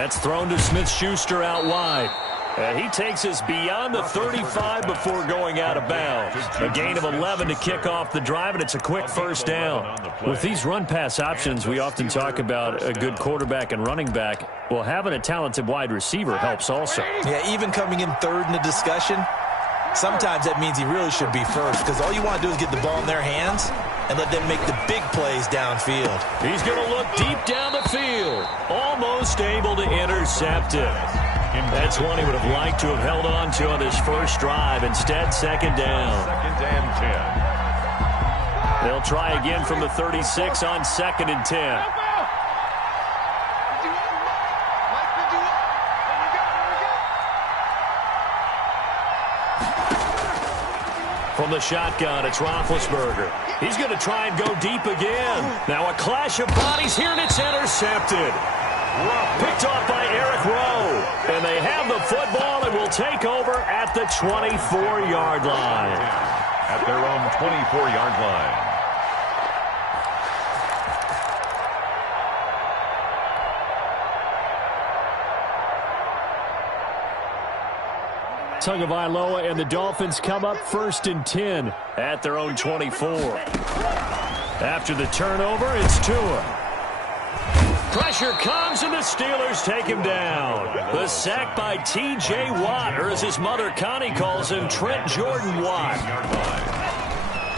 That's thrown to Smith-Schuster out wide. He takes us beyond the 35 before going out of bounds. A gain of 11 to kick off the drive, and it's a quick first down. With these run-pass options, we often talk about a good quarterback and running back. Well, having a talented wide receiver helps also. Yeah, even coming in third in the discussion, sometimes that means he really should be first, because all you want to do is get the ball in their hands and let them make the big plays downfield. He's going to look deep down the field. Almost able to intercept it. That's one he would have liked to have held on to on his first drive. Instead, second down. Second and 10. They'll try again from the 36 on second and 10. From the shotgun, it's Roethlisberger. He's going to try and go deep again. Now a clash of bodies here, and it's intercepted. Picked off by Eric Rowe. And they have the football and will take over at the 24-yard line. At their own 24-yard line. Tagovailoa and the Dolphins come up first and 10 at their own 24. After the turnover, it's Tua. Pressure comes, and the Steelers take him down. The sack by T.J. Watt, or as his mother Connie calls him, Trent Jordan Watt.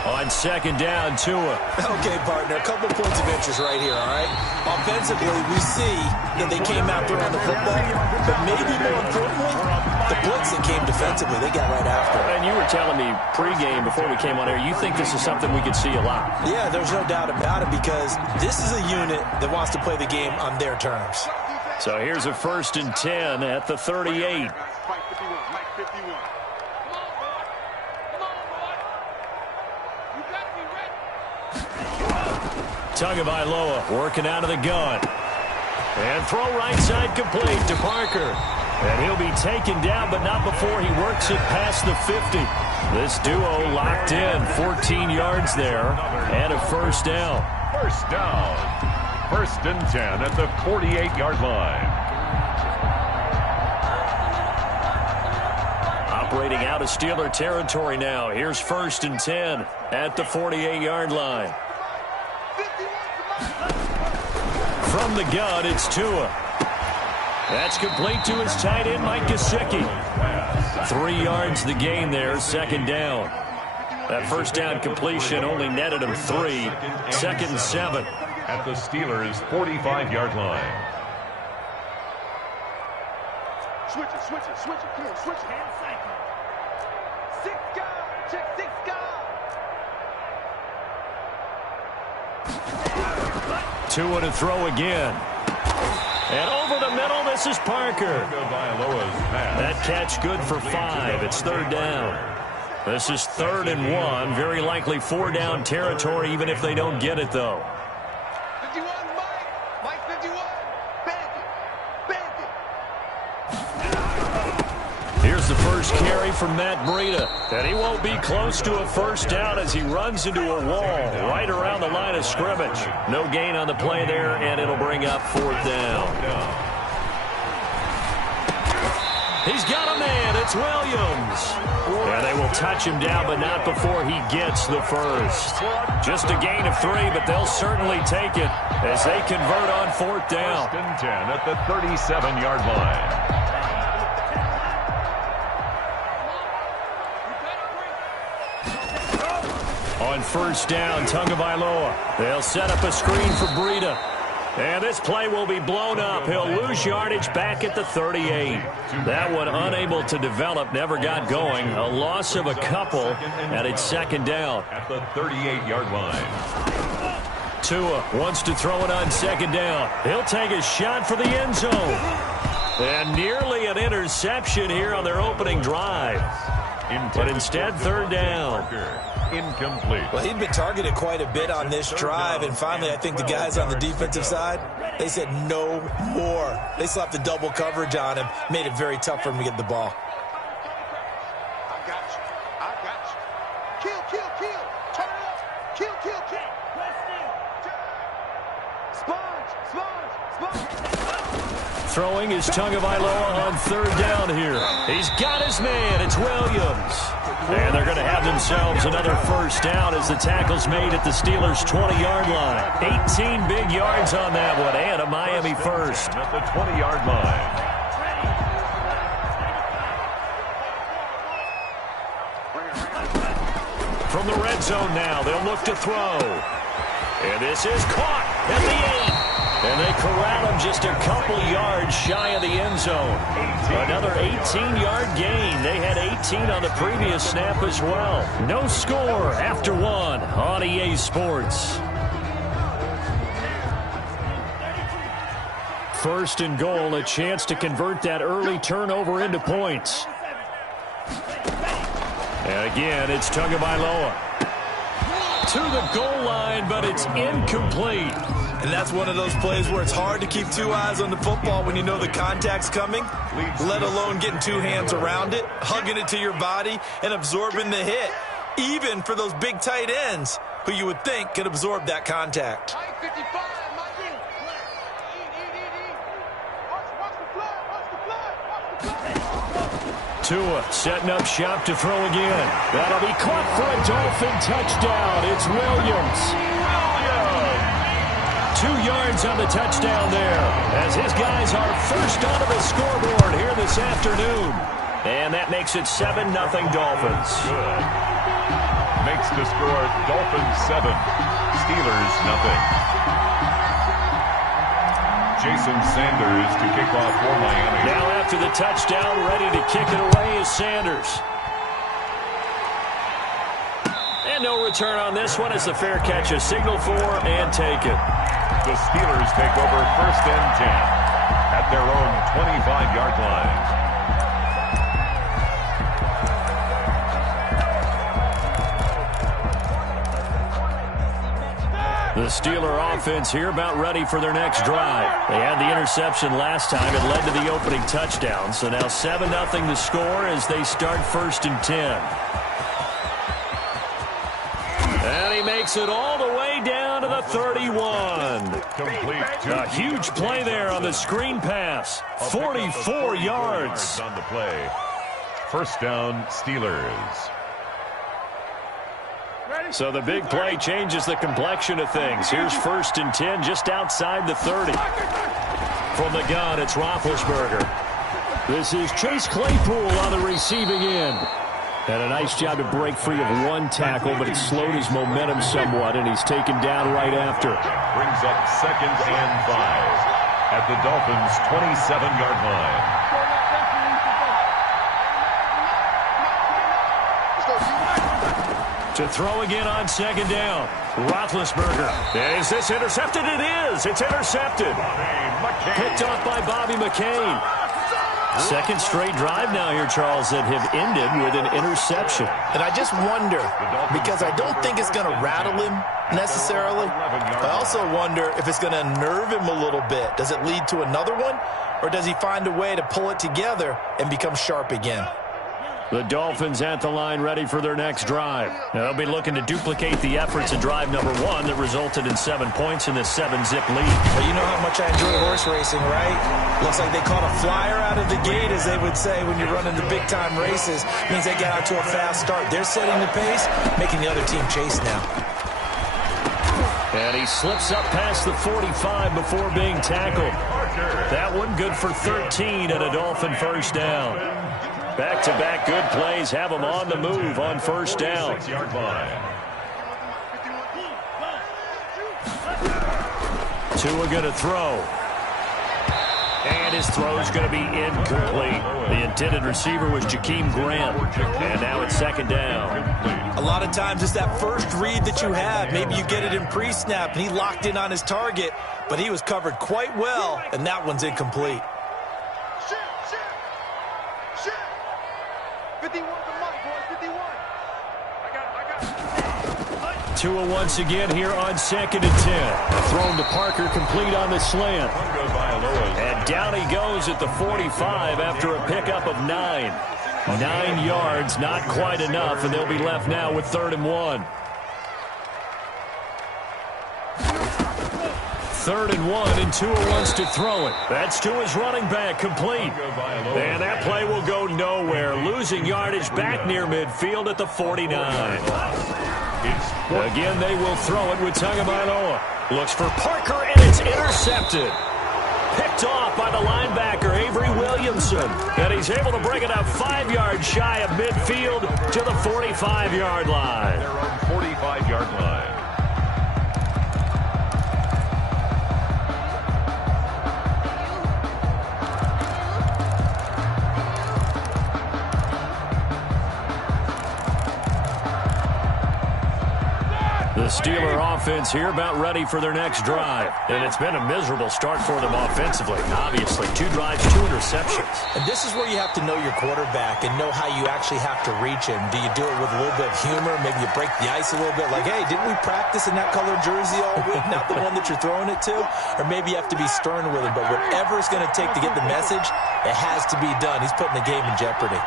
On second down, Tua. Okay, partner, a couple points of interest right here, all right? Offensively, we see that they came out throwing the football, but maybe more importantly, the blitz that came defensively, they got right after it. And you were telling me pregame before we came on air, you think this is something we could see a lot. Yeah, there's no doubt about it, because this is a unit that wants to play the game on their terms. So here's a first and 10 at the 38. Tagovailoa working out of the gun. And throw right side complete to Parker. And he'll be taken down, but not before he works it past the 50. This duo locked in, 14 yards there, and a first down. First down. First and 10 at the 48-yard line. Operating out of Steeler territory now. Here's first and 10 at the 48-yard line. From the gun, it's Tua. That's complete to his tight end, Mike Gesicki. 3 yards the gain there, second down. That first down completion only netted him 3. Second and 7. At the Steelers' 45-yard line. Switch it. Come on, switch it. Hand cycle. 6 guard. Check 6 guard. Tua to throw again. And over the middle, this is Parker. That catch good for 5. It's third down. This is 3rd and 1. Very likely 4 down territory, even if they don't get it, though. 51, Mike 51. Bandit. Here's the first carry from Matt Breida. And he won't be close to a first down as he runs into a wall right around the line of scrimmage. No gain on the play there, and it'll bring up 4th down. He's got a man. It's Williams. And they will touch him down, but not before he gets the first. Just a gain of 3, but they'll certainly take it as they convert on 4th down. First and 10 at the 37-yard line. On first down, Tagovailoa. They'll set up a screen for Breida. And this play will be blown up. He'll lose yardage back at the 38. That one unable to develop, never got going. A loss of a couple, and it's second down. At the 38-yard line. Tua wants to throw it on second down. He'll take a shot for the end zone. And nearly an interception here on their opening drive. But instead, third down. Incomplete. Well, he'd been targeted quite a bit on this drive, and finally I think the guys on the defensive side, they said no more. They slapped the double coverage on him, made it very tough for him to get the ball. I got you. Kill. Turn it up. Kill. Sponge. Throwing is Tagovailoa on third down here. He's got his man. It's Williams. And they're going to have themselves another first down as the tackle's made at the Steelers' 20-yard line. 18 big yards on that one, and a Miami first. At the 20-yard line. From the red zone now, they'll look to throw. And this is caught at the 8. And they corral him just a couple yards shy of the end zone. Another 18-yard gain. They had 18 on the previous snap as well. No score after one on EA Sports. First and goal, a chance to convert that early turnover into points. And again, it's Tagovailoa. To the goal line, but it's incomplete. And that's one of those plays where it's hard to keep two eyes on the football when you know the contact's coming, let alone getting two hands around it, hugging it to your body, and absorbing the hit, even for those big tight ends who you would think could absorb that contact. Tua setting up shop to throw again. That'll be caught for a Dolphin touchdown. It's Williams. 2 yards on the touchdown there as his guys are first onto the scoreboard here this afternoon. And that makes it 7-0 Dolphins. Good. Makes the score Dolphins 7, Steelers 0. Jason Sanders to kick off for Miami. Now after the touchdown, ready to kick it away is Sanders. And no return on this one as the fair catch is signaled for and take it. The Steelers take over first and 10 at their own 25-yard line. The Steeler offense here about ready for their next drive. They had the interception last time. It led to the opening touchdown. So now 7-0 the score as they start first and 10. And he makes it all the way down to the 31. A huge play there on the screen pass. 44 yards on the play. First down, Steelers. So the big play changes the complexion of things. Here's first and 10 just outside the 30. From the gun, it's Roethlisberger. This is Chase Claypool on the receiving end. And a nice job to break free of one tackle, but it slowed his momentum somewhat, and he's taken down right after. Brings up second and 5 at the Dolphins' 27-yard line. To throw again on second down. Roethlisberger. Is this intercepted? It is. It's intercepted. Picked off by Bobby McCain. Second straight drive now here, Charles, that have ended with an interception. And I just wonder, because I don't think it's going to rattle him necessarily. I also wonder if it's going to unnerve him a little bit. Does it lead to another one? Or does he find a way to pull it together and become sharp again? The Dolphins at the line ready for their next drive. Now they'll be looking to duplicate the efforts of drive number 1 that resulted in 7 points in this 7-zip lead. Well, you know how much I enjoy horse racing, right? Looks like they caught a flyer out of the gate, as they would say when you're running the big-time races. Means they get out to a fast start. They're setting the pace, making the other team chase now. And he slips up past the 45 before being tackled. That one good for 13 and a Dolphin first down. Back-to-back good plays have them on the move on first down. Tua going to throw. And his throw's going to be incomplete. The intended receiver was Jakeem Grant. And now it's second down. A lot of times it's that first read that you have. Maybe you get it in pre-snap, and he locked in on his target, but he was covered quite well, and that one's incomplete. 51 to Mike, boy, 51. I got it. Tua once again here on second and 10. Thrown to Parker, complete on the slant. And down he goes at the 45 after a pickup of 9. 9 yards, not quite enough, and they'll be left now with 3rd and 1. 3rd and 1, and Tua wants to throw it. That's to his running back, complete. And that play will go nowhere, losing yardage back near midfield at the 49. Again, they will throw it with Tagovailoa. Looks for Parker, and it's intercepted. Picked off by the linebacker, Avery Williamson. And he's able to bring it up 5 yards shy of midfield to the 45-yard line. Their own 45-yard line. The Steeler offense here about ready for their next drive. And it's been a miserable start for them offensively. Obviously, 2 drives, 2 interceptions. And this is where you have to know your quarterback and know how you actually have to reach him. Do you do it with a little bit of humor? Maybe you break the ice a little bit. Like, hey, didn't we practice in that colored jersey all week? Not the one that you're throwing it to? Or maybe you have to be stern with him. But whatever it's going to take to get the message, it has to be done. He's putting the game in jeopardy.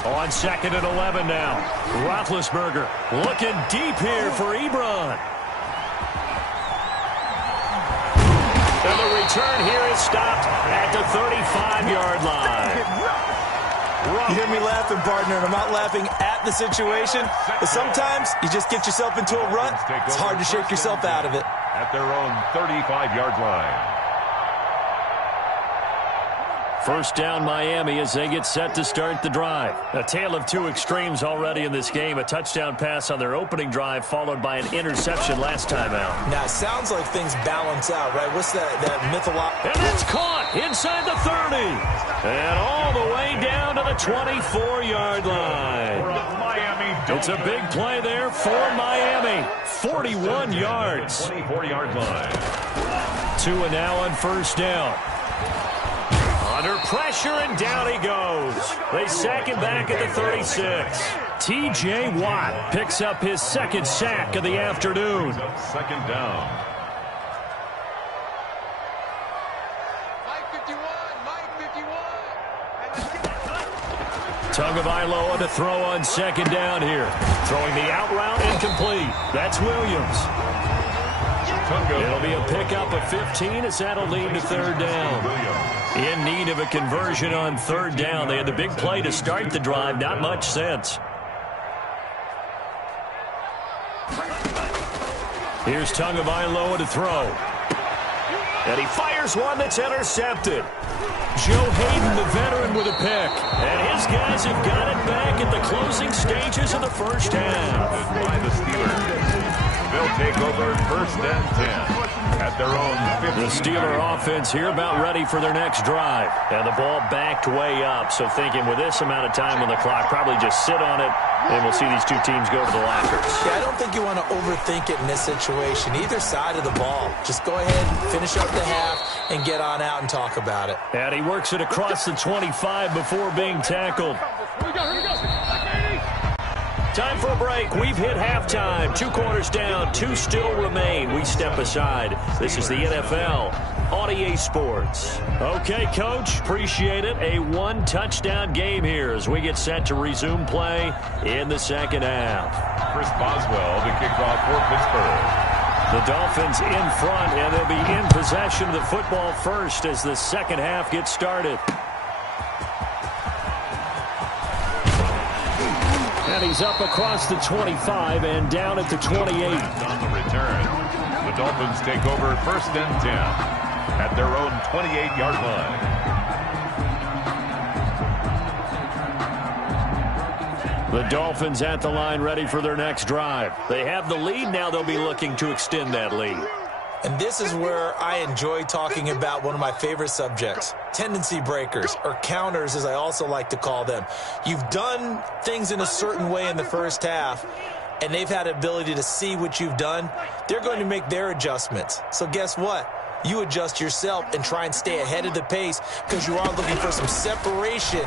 On 2nd and 11 now. Roethlisberger looking deep here for Ebron. And the return here is stopped at the 35-yard line. You hear me laughing, partner, and I'm not laughing at the situation. But sometimes you just get yourself into a rut. It's hard to shake yourself out of it. At their own 35-yard line. First down, Miami, as they get set to start the drive. A tale of 2 extremes already in this game. A touchdown pass on their opening drive, followed by an interception last time out. Now, it sounds like things balance out, right? What's that mythological? And it's caught inside the 30. And all the way down to the 24-yard line. It's a big play there for Miami. 41 yards. 24-yard line. Tua now on first down. Under pressure, and down he goes. They sack him back at the 36. T.J. Watt picks up his 2nd sack of the afternoon. 2nd down. Mike 51. Tagovailoa to throw on 2nd down here. Throwing the out route incomplete. That's Williams. It'll be a pickup of 15 as that'll lead to 3rd down. In need of a conversion on 3rd down. They had the big play to start the drive. Not much sense. Here's Tagovailoa to throw. And he fires one that's intercepted. Joe Hayden, the veteran, with a pick. And his guys have got it back at the closing stages of the first half. By the Steelers. They'll take over 1st and 10 at their own 50. The Steeler offense here about ready for their next drive. And the ball backed way up. So thinking with this amount of time on the clock, probably just sit on it, and we'll see these 2 teams go to the lockers. Yeah, I don't think you want to overthink it in this situation. Either side of the ball. Just go ahead, finish up the half, and get on out and talk about it. And he works it across the 25 before being tackled. Here we go. Time for a break. We've hit halftime. 2 quarters down, 2 still remain. We step aside. This is the NFL on EA Sports. Okay, Coach, appreciate it. A 1-touchdown game here as we get set to resume play in the 2nd half. Chris Boswell to kick off for Pittsburgh. The Dolphins in front, and they'll be in possession of the football first as the 2nd half gets started. And he's up across the 25 and down at the 28. On the return, the Dolphins take over 1st and 10 at their own 28-yard line. The Dolphins at the line ready for their next drive. They have the lead. Now they'll be looking to extend that lead. And this is where I enjoy talking about one of my favorite subjects, tendency breakers, or counters as I also like to call them. You've done things in a certain way in the first half, and they've had the ability to see what you've done. They're going to make their adjustments. So guess what? You adjust yourself and try and stay ahead of the pace because you are looking for some separation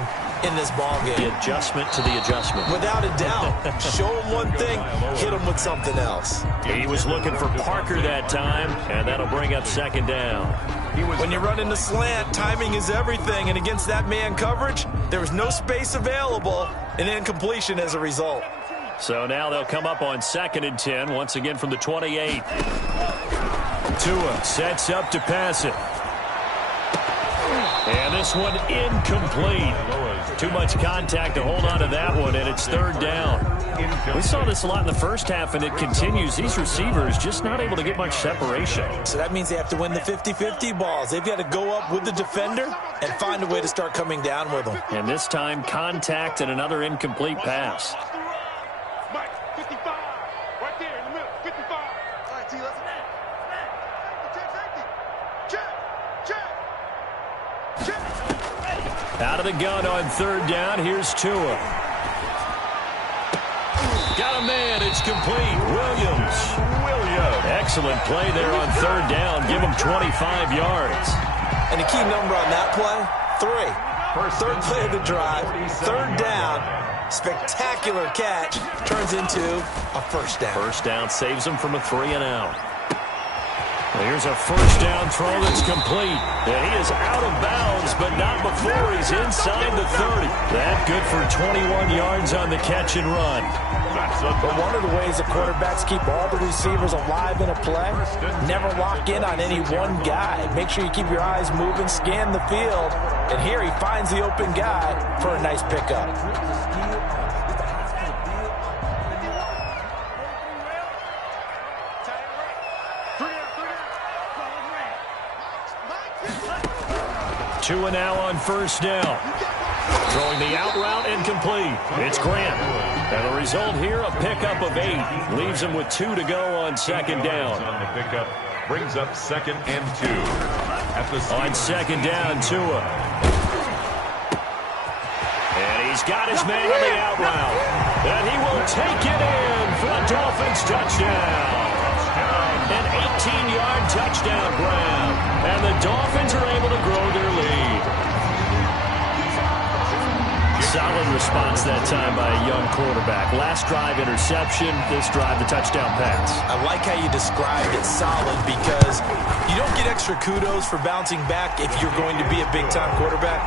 in this ballgame. The adjustment to the adjustment. Without a doubt. Show them one thing, hit them with something else. He was looking for Parker that time, and that'll bring up 2nd down. When you run into slant, timing is everything, and against that man coverage, there was no space available, and incompletion as a result. So now they'll come up on 2nd and 10, once again from the 28. Tua sets up to pass it. And this one incomplete. Too much contact to hold on to that one, and it's 3rd down. We saw this a lot in the first half, and it continues. These receivers just not able to get much separation. So that means they have to win the 50-50 balls. They've got to go up with the defender and find a way to start coming down with them. And this time, contact and another incomplete pass. Mike, 55. Right there in the middle, 55. All right, T, let's check safety. Check. Out of the gun on 3rd down. Here's Tua. Got a man. It's complete. Williams. Excellent play there on 3rd down. Give him 25 yards. And the key number on that play, 3. Third play of the drive, 3rd down. Spectacular catch turns into a 1st down. 1st down saves him from a 3-and-out. Here's a 1st down throw that's complete. And he is out of bounds, but not before he's inside the 30. That good for 21 yards on the catch and run. But one of the ways the quarterbacks keep all the receivers alive in a play, never lock in on any one guy. Make sure you keep your eyes moving, scan the field, and here he finds the open guy for a nice pickup. Tua now on 1st down. Throwing the out route incomplete. It's Grant. And the result here, a pickup of 8. Leaves him with 2 to go on 2nd down. On the pickup, brings up 2nd and 2. On 2nd down, Tua. And he's got his man on the out route. And he will take it in for a Dolphins touchdown. An 18-yard touchdown grab. And the Dolphins are able to grow their lead. Solid response that time by a young quarterback. Last drive, interception. This drive, the touchdown pass. I like how you described it, solid, because you don't get extra kudos for bouncing back if you're going to be a big-time quarterback.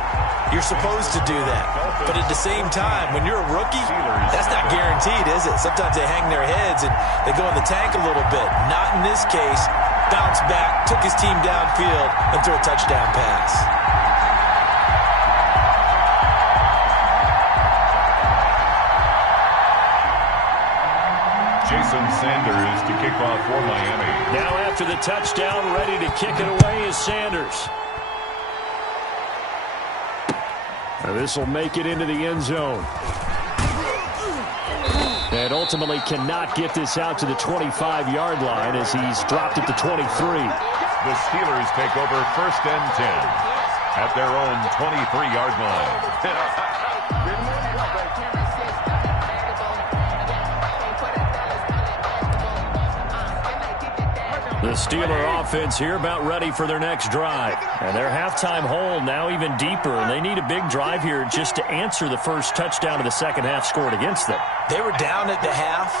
You're supposed to do that. But at the same time, when you're a rookie, that's not guaranteed, is it? Sometimes they hang their heads and they go in the tank a little bit. Not in this case. Bounced back, took his team downfield, and threw a touchdown pass. Jason Sanders to kick off for Miami. Now after the touchdown, ready to kick it away is Sanders. This will make it into the end zone. And ultimately cannot get this out to the 25-yard line as he's dropped it to 23. The Steelers take over 1st and 10 at their own 23-yard line. The Steeler offense here about ready for their next drive. And their halftime hole now even deeper. And they need a big drive here just to answer the first touchdown of the second half scored against them. They were down at the half.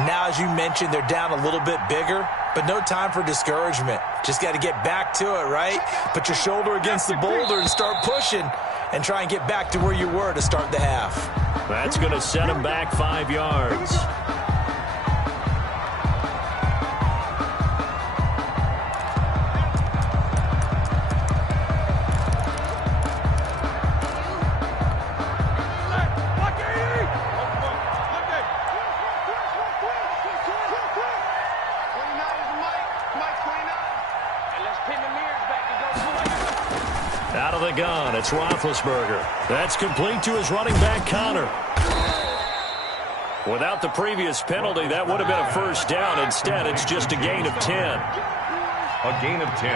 Now, as you mentioned, they're down a little bit bigger. But no time for discouragement. Just got to get back to it, right? Put your shoulder against the boulder and start pushing. And try and get back to where you were to start the half. That's going to set them back 5 yards. Out of the gun, it's Roethlisberger. That's complete to his running back, Connor. Without the previous penalty, that would have been a first down. Instead, it's just a gain of 10. A gain of 10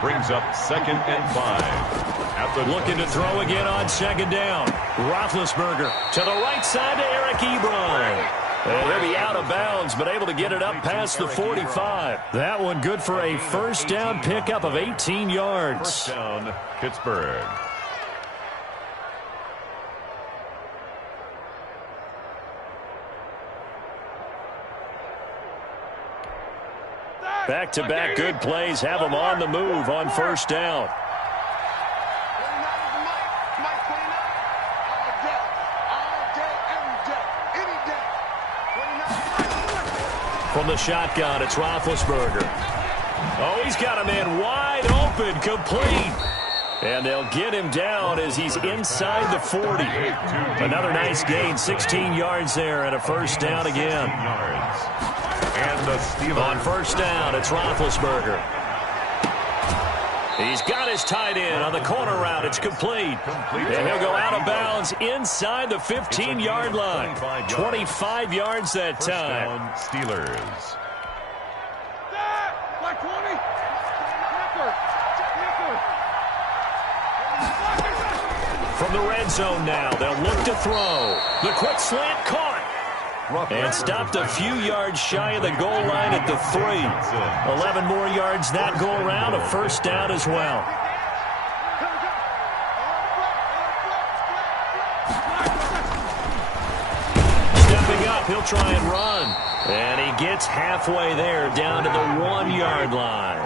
brings up 2nd and 5. Looking to throw again on 2nd down. Roethlisberger to the right side to Eric Ebron. And he'll be out of bounds, but able to get it up past the 45. That one good for a first down pickup of 18 yards. First down, Pittsburgh. Back-to-back good plays have them on the move on first down. From the shotgun, it's Roethlisberger. Oh, he's got a man wide open, complete. And they'll get him down as he's inside the 40. Another nice gain, 16 yards there, and a first down again. And the Steelers. On first down, it's Roethlisberger. He's got his tight end on the corner route. It's complete. And he'll go out of bounds inside the 15-yard line. 25 yards that time. Steelers. Like 20. From the red zone now, they'll look to throw. The quick slant caught. And stopped a few yards shy of the goal line at the 3. 11 more yards that go around, a first down as well. Stepping up, he'll try and run. And he gets halfway there, down to the 1-yard line.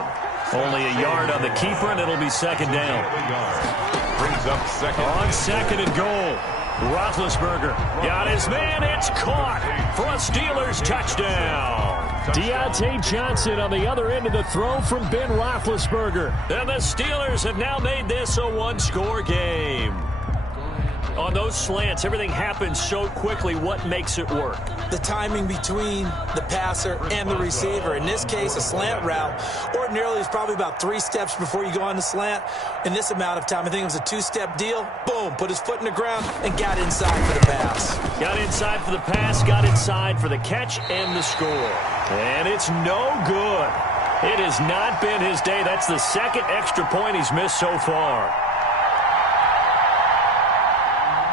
Only a yard on the keeper, and it'll be second down. Brings up second. On second and goal. Roethlisberger got his man. It's caught for a Steelers touchdown. Deontay Johnson on the other end of the throw from Ben Roethlisberger. And the Steelers have now made this a one-score game. On those slants, everything happens so quickly. What makes it work? The timing between the passer and the receiver. In this case, a slant route ordinarily is probably about 3 steps before you go on the slant. In this amount of time, I think it was a 2-step deal. Boom, put his foot in the ground and got inside for the pass. Got inside for the pass, got inside for the catch and the score. And it's no good. It has not been his day. That's the second extra point he's missed so far.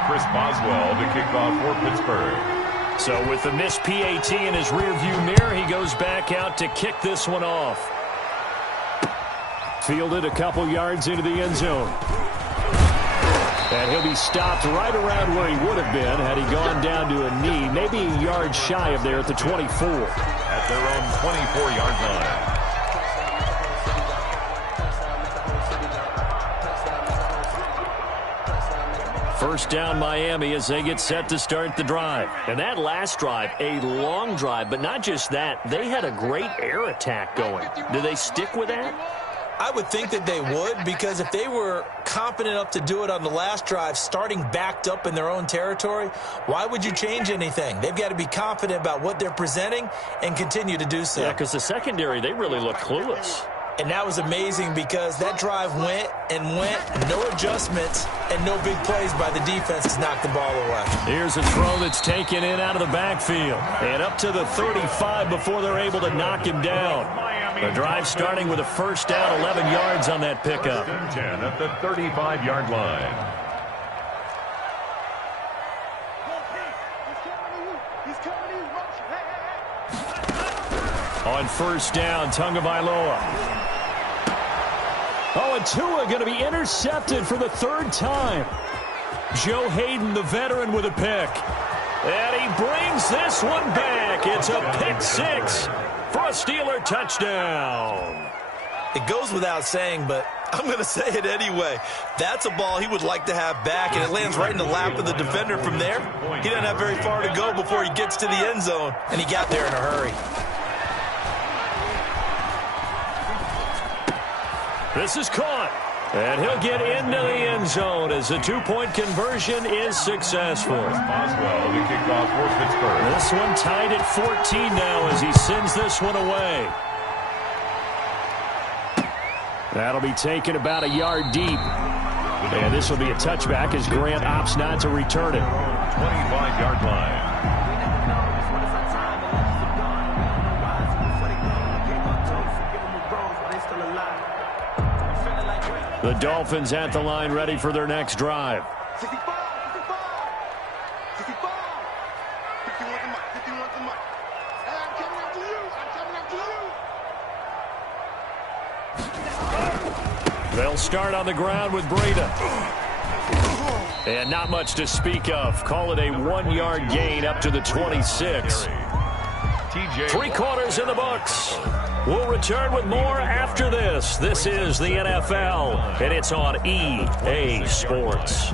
Chris Boswell to kick off for Pittsburgh. So with the missed PAT in his rearview mirror, he goes back out to kick this one off. Fielded a couple yards into the end zone. And he'll be stopped right around where he would have been had he gone down to a knee, maybe a yard shy of there at the 24. At their own 24-yard line. First down Miami as they get set to start the drive. And that last drive, a long drive, but not just that. They had a great air attack going. Do they stick with that? I would think that they would, because if they were confident enough to do it on the last drive, starting backed up in their own territory, why would you change anything? They've got to be confident about what they're presenting and continue to do so. Yeah, because the secondary, they really look clueless. And that was amazing because that drive went and went, no adjustments, and no big plays by the defense to knock the ball away. Here's a throw that's taken in out of the backfield. And up to the 35 before they're able to knock him down. The drive starting with a first down, 11 yards on that pickup. 10 at the 35-yard line. On first down, Tagovailoa. Oh, and Tua going to be intercepted for the 3rd time. Joe Hayden, the veteran, with a pick. And he brings this one back. It's a pick 6 for a Steeler touchdown. It goes without saying, but I'm going to say it anyway. That's a ball he would like to have back, and it lands right in the lap of the defender from there. He doesn't have very far to go before he gets to the end zone, and he got there in a hurry. This is caught, and he'll get into the end zone as the 2-point conversion is successful. Boswell to kick off for Pittsburgh. This one tied at 14 now as he sends this one away. That'll be taken about a yard deep. And this will be a touchback as Grant opts not to return it. 25-yard line. The Dolphins at the line ready for their next drive. 65, 65, 65. 51 to Mike, 51 to Mike. And I'm coming after you. I'm coming after you. They'll start on the ground with Breida. And not much to speak of. Call it a 1-yard gain up to the 26. 3 quarters in the books. We'll return with more after this. This is the NFL, and it's on EA Sports.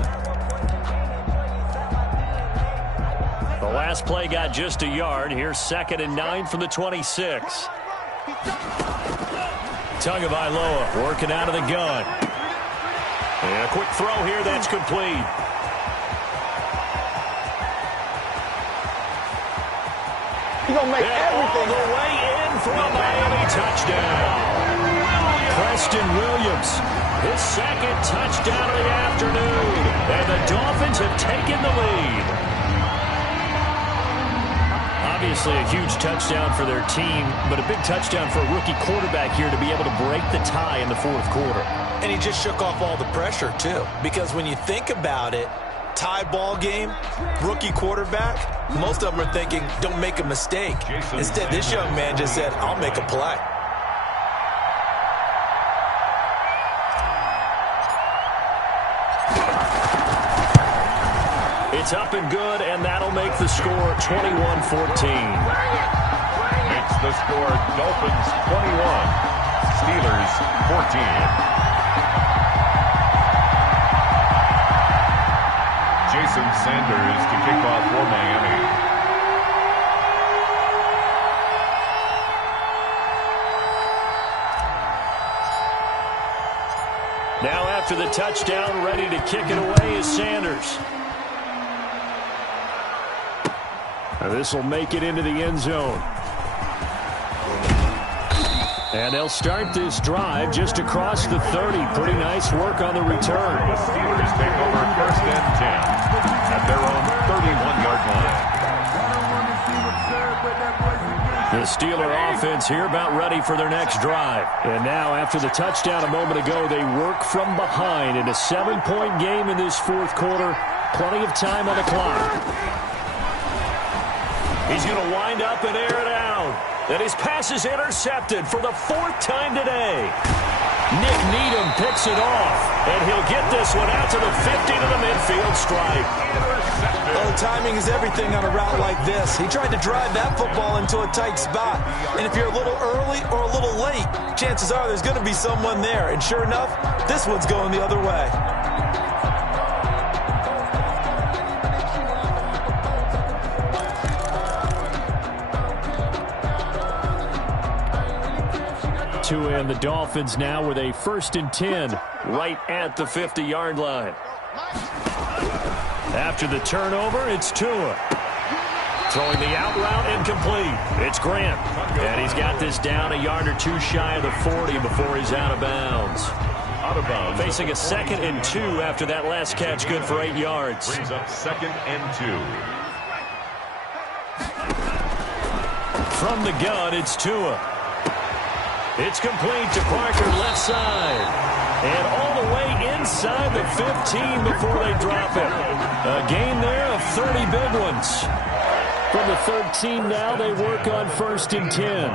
The last play got just a yard. Here's 2nd and 9 from the 26. Tagovailoa working out of the gun. And a quick throw here that's complete. He's going to make everything. All the way in for a Miami touchdown. Preston Williams, his 2nd touchdown of the afternoon. And the Dolphins have taken the lead. Obviously a huge touchdown for their team, but a big touchdown for a rookie quarterback here to be able to break the tie in the 4th quarter. And he just shook off all the pressure, too. Because when you think about it, tie ball game, rookie quarterback, most of them are thinking, don't make a mistake. Instead, this young man just said, I'll make a play. It's up and good, and that'll make the score 21-14. Makes the score Dolphins 21, Steelers 14. Jason Sanders to kick off for Miami. Now after the touchdown, ready to kick it away is Sanders. This will make it into the end zone. And they'll start this drive just across the 30. Pretty nice work on the return. The Steelers take over 1st and 10 at their own 31-yard line. The Steeler offense here about ready for their next drive. And now after the touchdown a moment ago, they work from behind in a 7-point game in this 4th quarter. Plenty of time on the clock. He's going to wind up and air it out. And his pass is intercepted for the 4th time today. Nick Needham picks it off. And he'll get this one out to the 50 to the midfield stripe. Oh, timing is everything on a route like this. He tried to drive that football into a tight spot. And if you're a little early or a little late, chances are there's going to be someone there. And sure enough, this one's going the other way. And the Dolphins now with a 1st and 10 right at the 50-yard line. After the turnover, it's Tua. Throwing the out route incomplete. It's Grant. And he's got this down a yard or two shy of the 40 before he's out of bounds. Facing a 2nd and 2 after that last catch, good for 8 yards. Brings up 2nd and 2. From the gun, it's Tua. It's complete to Parker left side. And all the way inside the 15 before they drop it. A gain there of 30 big ones. From the 13 now, they work on 1st and 10.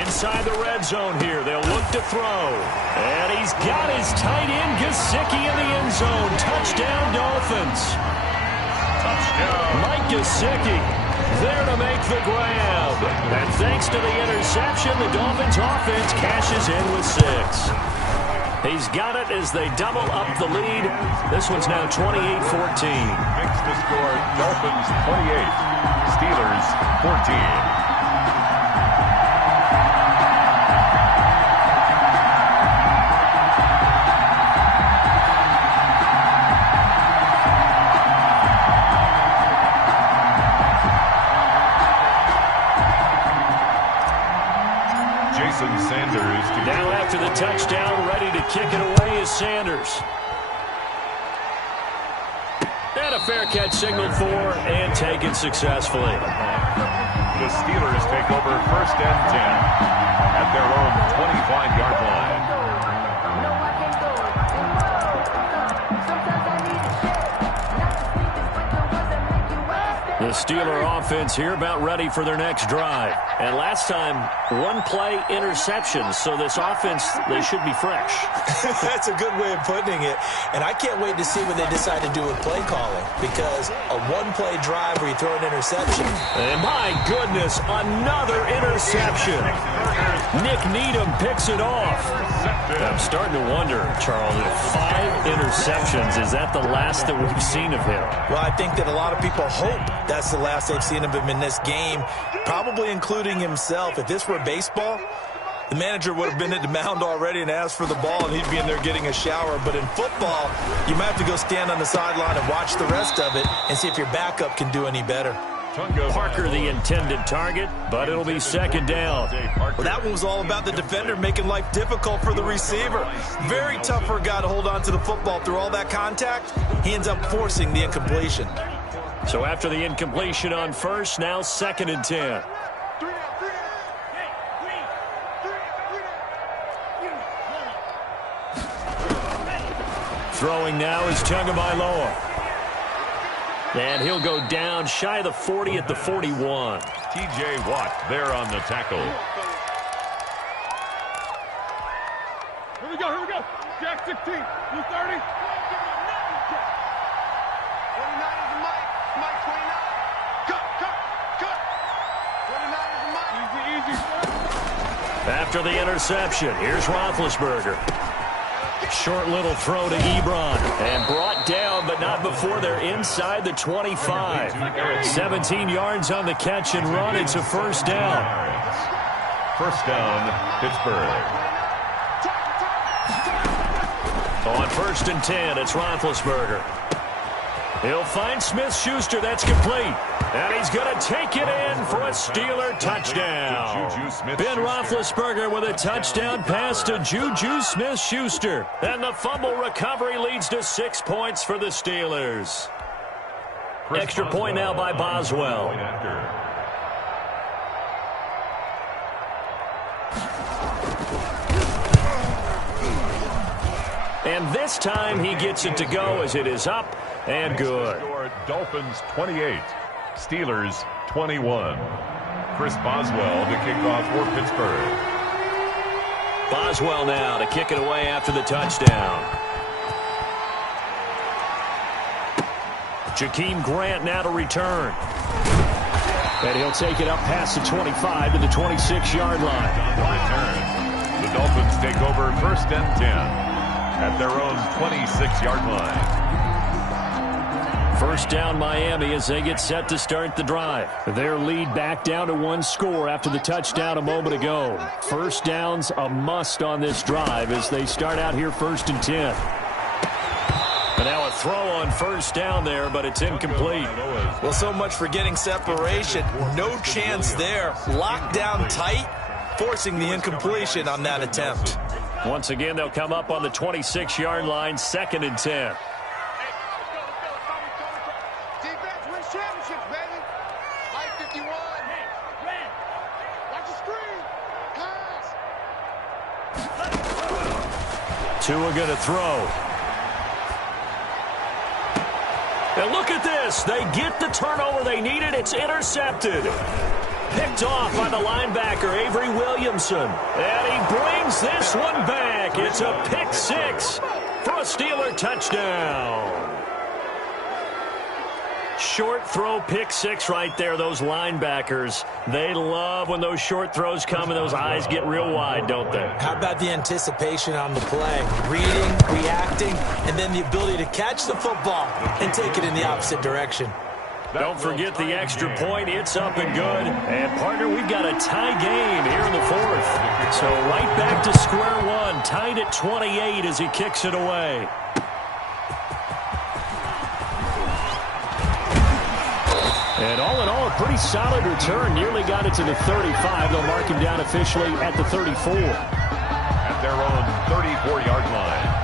Inside the red zone here, they'll look to throw. And he's got his tight end, Gesicki, in the end zone. Touchdown, Dolphins. Mike Gesicki there to make the grab. And thanks to the interception, the Dolphins offense cashes in with 6. He's got it as they double up the lead. This one's now 28-14. Makes the score Dolphins 28, Steelers 14. Sanders to now after the touchdown, ready to kick it away is Sanders. And a fair catch signaled for and taken successfully. The Steelers take over 1st and 10 at their own 25-yard line. The The Steeler offense here about ready for their next drive. And last time, one-play interceptions, so this offense, they should be fresh. That's a good way of putting it. And I can't wait to see what they decide to do with play calling, because a one-play drive where you throw an interception. And my goodness, another interception. Nick Needham picks it off. I'm starting to wonder, Charles, if 5 interceptions, is that the last that we've seen of him? Well, I think that a lot of people hope that's the last they've seen of him in this game, probably including himself. If this were baseball, the manager would have been at the mound already and asked for the ball, and he'd be in there getting a shower. But in football, you might have to go stand on the sideline and watch the rest of it and see if your backup can do any better. Parker the intended target, but it'll be second down. Well, that one was all about the defender making life difficult for the receiver. Very tough for a guy to hold on to the football through all that contact. He ends up forcing the incompletion. So after the incompletion on first, now 2nd and 10. Throwing now is Tagovailoa. And he'll go down shy of the 40 at the 41. T.J. Watt there on the tackle. Here we go. Jack 16, blue 30. 29 is the Mike. Mike 29. Cut. 29 is the Mike. Easy. After the interception, here's Roethlisberger. Short little throw to Ebron. And brought down, but not before they're inside the 25. 17 yards on the catch and run. It's a first down. First down, Pittsburgh. On 1st and 10, it's Roethlisberger. He'll find Smith-Schuster. That's complete. And he's going to take it in for a Steeler touchdown. Ben Roethlisberger with a touchdown pass to Juju Smith-Schuster. And the fumble recovery leads to 6 points for the Steelers. Extra point now by Boswell. And this time he gets it to go as it is up and good. Dolphins 28, Steelers 21. Chris Boswell to kick off for Pittsburgh. Boswell now to kick it away after the touchdown. Jakeem Grant now to return. And he'll take it up past the 25 to the 26-yard line. On the return, the Dolphins take over 1st and 10. At their own 26-yard line. First down Miami as they get set to start the drive. Their lead back down to 1 score after the touchdown a moment ago. First down's a must on this drive as they start out here 1st and 10. And now a throw on first down there, but it's incomplete. Well, so much for getting separation. No chance there. Locked down tight, forcing the incompletion on that attempt. Once again, they'll come up on the 26-yard line, 2nd and 10. Defense wins championships, baby. Mike 51. Watch the screen. Pass. Tua going to throw. And look at this. They get the turnover they needed. It's intercepted. Picked off by the linebacker, Avery Williamson. And he brings this one back. It's a pick 6 for a Steeler touchdown. Short throw, pick 6 right there. Those linebackers, they love when those short throws come and those eyes get real wide, don't they? How about the anticipation on the play? Reading, reacting, and then the ability to catch the football and take it in the opposite direction. Don't forget the extra point. It's up and good. And, partner, we've got a tie game here in the 4th. So right back to square one. Tied at 28 as he kicks it away. And all in all, a pretty solid return. Nearly got it to the 35. They'll mark him down officially at the 34. At their own 34-yard line.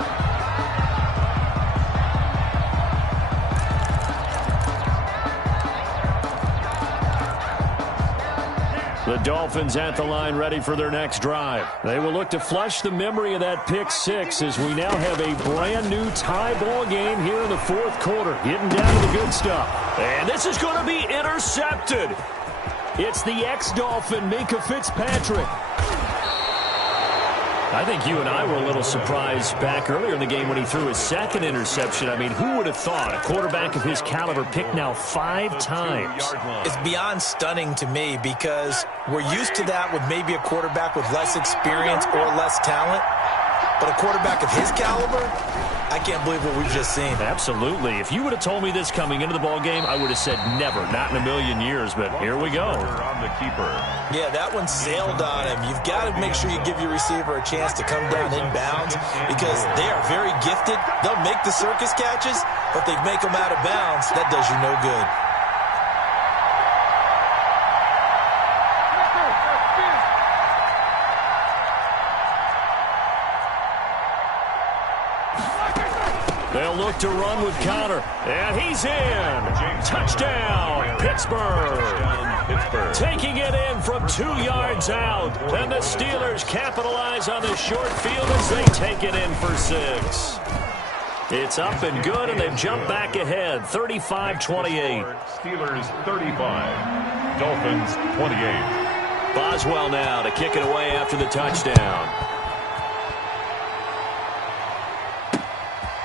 The Dolphins at the line ready for their next drive. They will look to flush the memory of that pick six as we now have a brand new tie ball game here in the fourth quarter. Getting down to the good stuff. And this is going to be intercepted. It's the ex-Dolphin, Minkah Fitzpatrick. I think you and I were a little surprised back earlier in the game when he threw his second interception. I mean, who would have thought a quarterback of his caliber picked now 5 times? It's beyond stunning to me because we're used to that with maybe a quarterback with less experience or less talent. But a quarterback of his caliber, I can't believe what we've just seen. Absolutely. If you would have told me this coming into the ball game, I would have said never, not in a million years. But here we go. On the keeper. Yeah, that one sailed on him. You've got to make sure you give your receiver a chance to come down inbounds because they are very gifted. They'll make the circus catches, but they make them out of bounds. That does you no good. They'll look to run with Conner. And he's in. Touchdown, Pittsburgh. Taking it in from 2 yards out. Then the Steelers capitalize on the short field as they take it in for 6. It's up and good, and they've jumped back ahead, 35-28. Steelers 35, Dolphins 28. Boswell now to kick it away after the touchdown.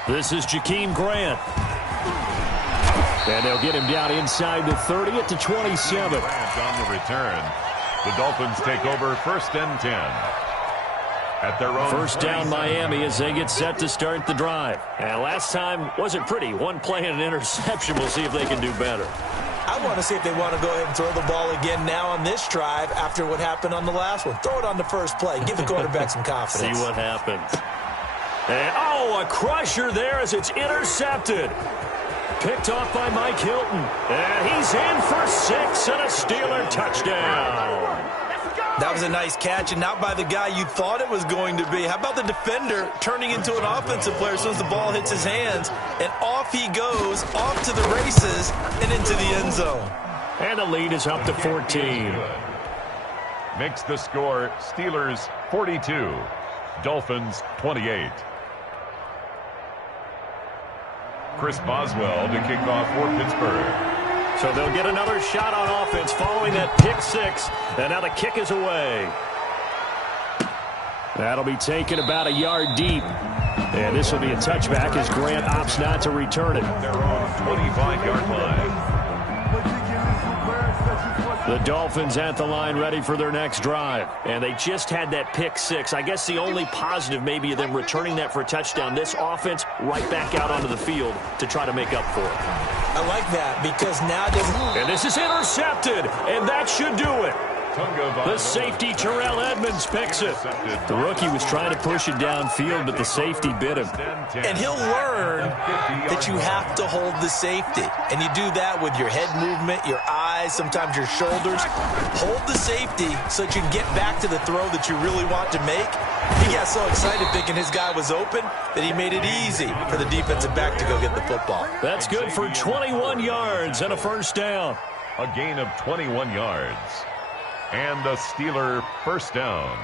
This is Jakeem Grant. And they'll get him down inside the 30 at the 27. Grant on the return. The Dolphins take over 1st and 10. At their own First down Miami as they get set to start the drive. And last time wasn't pretty. One play and an interception. We'll see if they can do better. I want to see if they want to go ahead and throw the ball again now on this drive after what happened on the last one. Throw it on the first play. Give the quarterback some confidence. See what happens. And, a crusher there as it's intercepted. Picked off by Mike Hilton. And he's in for 6 and a Steeler touchdown. That was a nice catch, and not by the guy you thought it was going to be. How about the defender turning into an offensive player as soon as the ball hits his hands, and off he goes, off to the races, and into the end zone. And the lead is up to 14. Makes the score Steelers 42, Dolphins 28. Chris Boswell to kick off for Pittsburgh. So they'll get another shot on offense following that pick 6. And now the kick is away. That'll be taken about a yard deep. And this will be a touchback as Grant opts not to return it. Their own 25-yard line. The Dolphins at the line ready for their next drive. And they just had that pick 6. I guess the only positive maybe of them returning that for a touchdown. This offense right back out onto the field to try to make up for it. I like that because now and this is intercepted, and that should do it. The safety, Terrell Edmonds, picks it. The rookie was trying to push it downfield, but the safety bit him. And he'll learn that you have to hold the safety. And you do that with your head movement, your eyes, sometimes your shoulders. Hold the safety so that you can get back to the throw that you really want to make. He got so excited thinking his guy was open that he made it easy for the defensive back to go get the football. That's good for 21 yards and a first down. A gain of 21 yards. And a Steeler first down.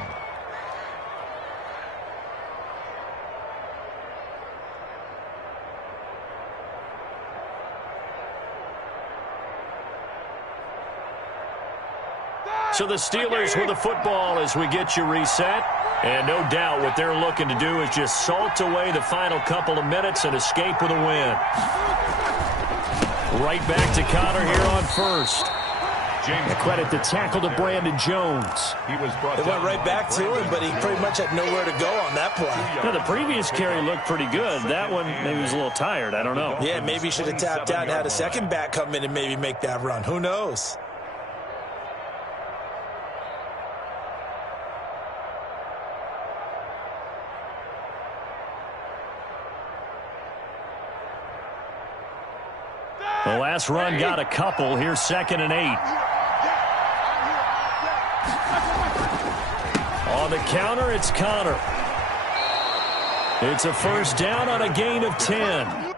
So the Steelers with the football as we get you reset. And no doubt what they're looking to do is just salt away the final couple of minutes and escape with a win. Right back to Conner here on first. And credit the tackle to Brandon Jones. It went right back to him, but he pretty much had nowhere to go on that play. Now, the previous carry looked pretty good. That one, maybe he was a little tired. I don't know. Yeah, maybe he should have tapped out and had a second back come in and maybe make that run. Who knows? The last run got a couple. Here's 2nd and 8. On the counter, it's Conner. It's a first down on a gain of 10.